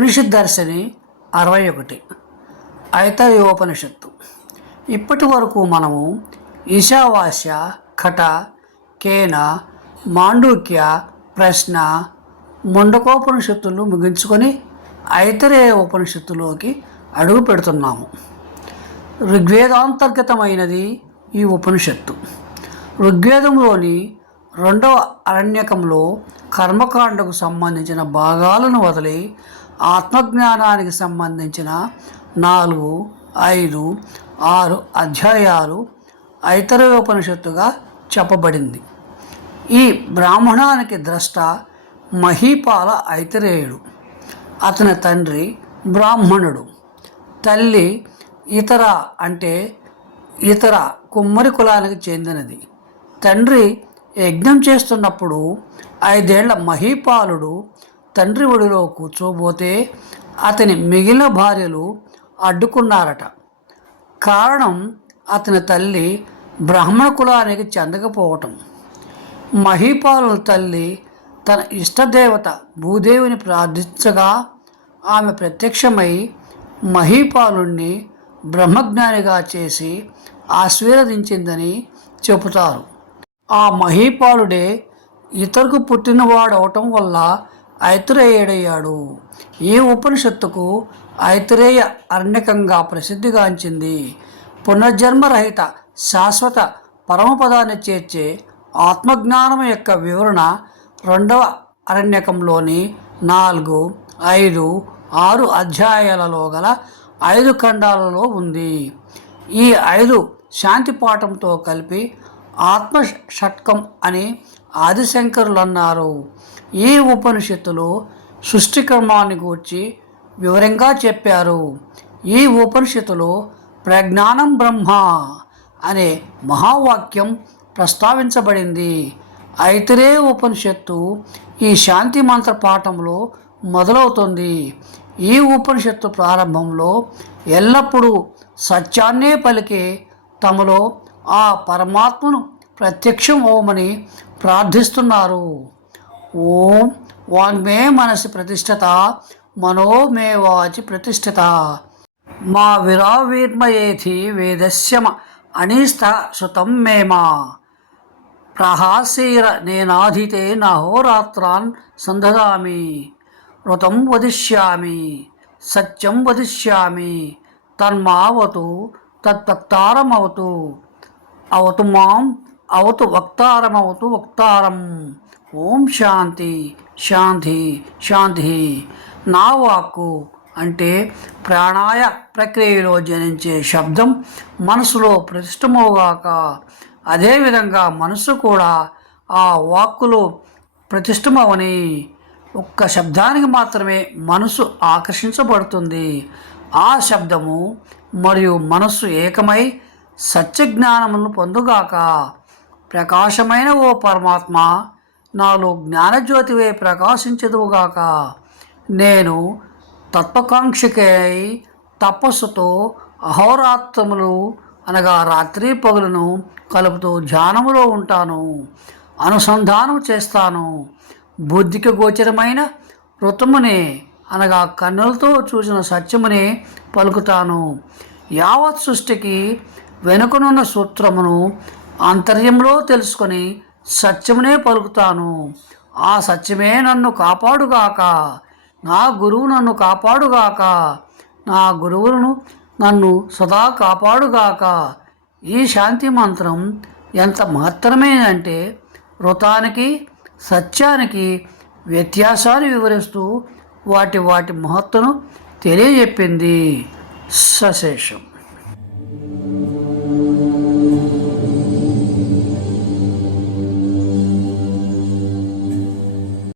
ఉపనిషత్ దర్శని అరవై ఒకటి. ఐతయోపనిషత్తు ఇప్పటి వరకు మనము ఈశావాస్య కట కేన మాండూక్య ప్రశ్న ముండకోపనిషత్తులు ముగించుకొని ఐతరే ఉపనిషత్తులోకి అడుగు పెడుతున్నాము. ఋగ్వేదాంతర్గతమైనది ఈ ఉపనిషత్తు. ఋగ్వేదంలోని రెండవ అరణ్యకంలో కర్మకాండకు సంబంధించిన భాగాలను వదిలి ఆత్మజ్ఞానానికి సంబంధించిన నాలుగు ఐదు ఆరు అధ్యాయాలు ఐతరోపనిషత్తుగా చెప్పబడింది. ఈ బ్రాహ్మణానికి ద్రష్ట మహీపాల ఐతరేయుడు. అతని తండ్రి బ్రాహ్మణుడు. తల్లి ఇతర అంటే ఇతర కుమ్మరి కులానికి చెందినది. తండ్రి యజ్ఞం చేస్తున్నప్పుడు ఐదేళ్ళ మహీపాలుడు తండ్రి ఒడిలో కూర్చోబోతే అతని మిగిలిన భార్యలు అడ్డుకున్నారట. కారణం అతని తల్లి బ్రాహ్మణ కులానికి చెందకపోవటం. మహీపాలుల తల్లి తన ఇష్టదేవత భూదేవిని ప్రార్థించగా ఆమె ప్రత్యక్షమై మహీపాలుణ్ణి బ్రహ్మజ్ఞానిగా చేసి ఆశీర్వదించిందని చెబుతారు. ఆ మహీపాలుడే ఇతరుకు పుట్టినవాడవటం వల్ల ఐతురేయుడయ్యాడు. ఈ ఉపనిషత్తుకు ఐతురేయ అరణ్యకంగా ప్రసిద్ధిగాంచింది. పునర్జన్మరహిత శాశ్వత పరమపదాన్ని చేర్చే ఆత్మజ్ఞానం యొక్క వివరణ రెండవ అరణ్యకంలోని నాలుగు ఐదు ఆరు అధ్యాయాలలో గల ఐదు ఖండాలలో ఉంది. ఈ ఐదు శాంతి పాఠంతో కలిపి ఆత్మ షట్కం అని ఆదిశంకరులు అన్నారు ఈ ఉపనిషత్తులో సృష్టి క్రమాన్ని గూర్చి వివరంగా చెప్పారు. ఈ ఉపనిషత్తులో ప్రజ్ఞానం బ్రహ్మ అనే మహావాక్యం ప్రస్తావించబడింది. ఐతరే ఉపనిషత్తు ఈ శాంతి మంత్ర పాఠంలో మొదలవుతుంది. ఈ ఉపనిషత్తు ప్రారంభంలో ఎల్లప్పుడూ సత్యాన్నే పలికే తమలో ఆ పరమాత్మను ప్రత్యక్షం ఓమని ప్రార్థిస్తున్నారు. ఓం వాంగ్మే మనసి ప్రతిష్ఠత మనోమే వాచి ప్రతిష్ఠిత మా విరావీర్మయేథి వేదస్యమ అనిష్ట శృతం మేమా. ప్రహాసీర నేనాధితే నహోరాత్రాన్ సందదామి. ఋతం వదిష్యామి సత్యం వదిష్యామి తన్మావతు తత్తక్తారమవతు అవతు మాం అవతు వక్తారమవతు వక్తారం. ఓం శాంతి శాంతి శాంతి. నా వాక్కు అంటే ప్రాణాయ ప్రక్రియలో జనించే శబ్దం మనసులో ప్రతిష్టమవుగాక. అదేవిధంగా మనసు కూడా ఆ వాక్కులో ప్రతిష్టమవని. ఒక్క శబ్దానికి మాత్రమే మనసు ఆకర్షించబడుతుంది. ఆ శబ్దము మరియు మనస్సు ఏకమై సత్యజ్ఞానమును పొందుగాక ప్రకాశమైన ఓ పరమాత్మ నాలో జ్ఞానజ్యోతివే ప్రకాశించదువుగాక. నేను తత్వకాంక్షకై తపస్సుతో అహోరాత్రములు అనగా రాత్రి పగులను కలుపుతూ ధ్యానములో ఉంటాను. అనుసంధానం చేస్తాను. బుద్ధికి గోచరమైన ఋతమునే అనగా కన్నులతో చూసిన సత్యమునే పలుకుతాను. యావత్ సృష్టికి వెనుకనున్న సూత్రమును అంతర్యంలో తెలుసుకొని సత్యమునే పలుకుతాను. ఆ సత్యమే నన్ను కాపాడుగాక. నా గురువు నన్ను కాపాడుగాక. నా గురువులను నన్ను సదా కాపాడుగాక. ఈ శాంతి మంత్రం ఎంత మహత్తరమైనంటే వృతానికి సత్యానికి వ్యత్యాసాన్ని వివరిస్తూ వాటి వాటి మహత్వను తెలియజెప్పింది. సశేషం.